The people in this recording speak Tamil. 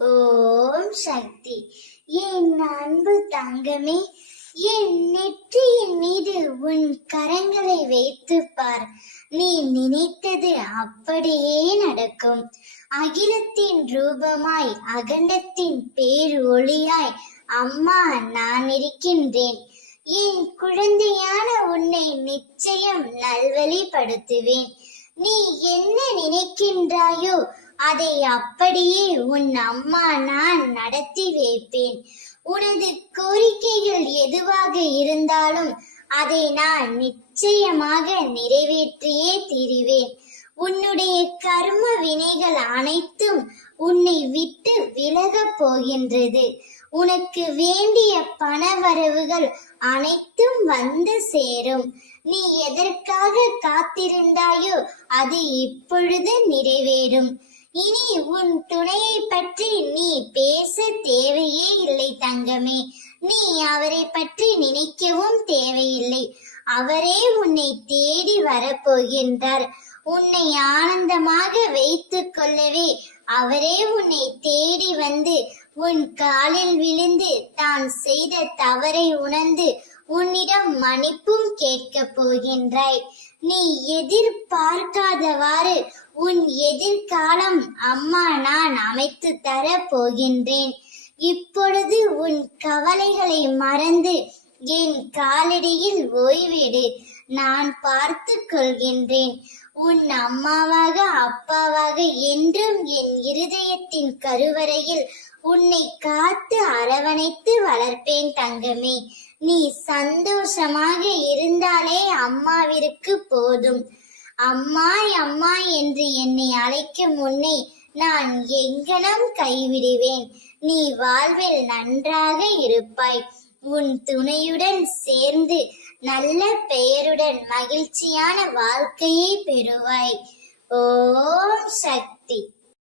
ஓம் சக்தி. என் அன்பு தங்கமே, என் நெற்றியின் மீது உன் கரங்களை வைத்து பார். நீ நினைத்தது அப்படியே நடக்கும். அகிலத்தின் ரூபமாய், அகண்டத்தின் பேர் ஒளியாய் அம்மா நான் இருக்கின்றேன். என் குழந்தையான உன்னை நிச்சயம் நல்வழிப்படுத்துவேன். நீ என்ன நினைக்கின்றாயோ அதை அப்படியே உன் அம்மா நான் நடத்தி வைப்பேன். உனது கோரிக்கைகள் எதுவாக இருந்தாலும் அதை நான் நிச்சயமாக நிறைவேற்றியே தீருவேன். உன்னுடைய கர்ம வினைகள் அனைத்தும் உன்னை விட்டு விலகப் போகின்றது. உனக்கு வேண்டிய பண வரவுகள் அனைத்தும் வந்து சேரும். நீ எதற்காக காத்திருந்தாயோ அது இப்பொழுது நிறைவேறும். இனி உன் துணையை பற்றி நீ பேச தேவையே இல்லை தங்கமே. நீ அவரை பற்றி நினைக்கவும் தேவையில்லை. அவரே உன்னை தேடி வரப்போகின்றார். உன்னை ஆனந்தமாக வைத்துக் கொள்ளவே அவரே உன்னை தேடி வந்து உன் காலில் விழுந்து தான் செய்த தவறை உணர்ந்து உன்னிடம் மன்னிப்பும் கேட்கப் போகின்றாய். நீ எதிர்பார்க்காதவாறு உன் எதிர்காலம் அம்மா நான் அமைத்து தர போகின்றேன். இப்பொழுது உன் கவலைகளை மறந்து என் காலடியில் ஓய்விடு. நான் பார்த்து கொள்கின்றேன். உன் அம்மாவாக அப்பாவாக என்றும் என் இருதயத்தின் கருவறையில் உன்னை காத்து அரவணைத்து வளர்ப்பேன் தங்கமே. நீ சந்தோஷமாக இருந்தாலே அம்மாவிற்கு போதும். அம்மா அம்மா என்று என்னை அழைக்கும் உன்னை நான் எங்கனம் கைவிடுவேன். நீ வாழ்வில் நன்றாக இருப்பாய். உன் துணையுடன் சேர்ந்து நல்ல பெயருடன் மகிழ்ச்சியான வாழ்க்கையை பெறுவாய். ஓம் சக்தி.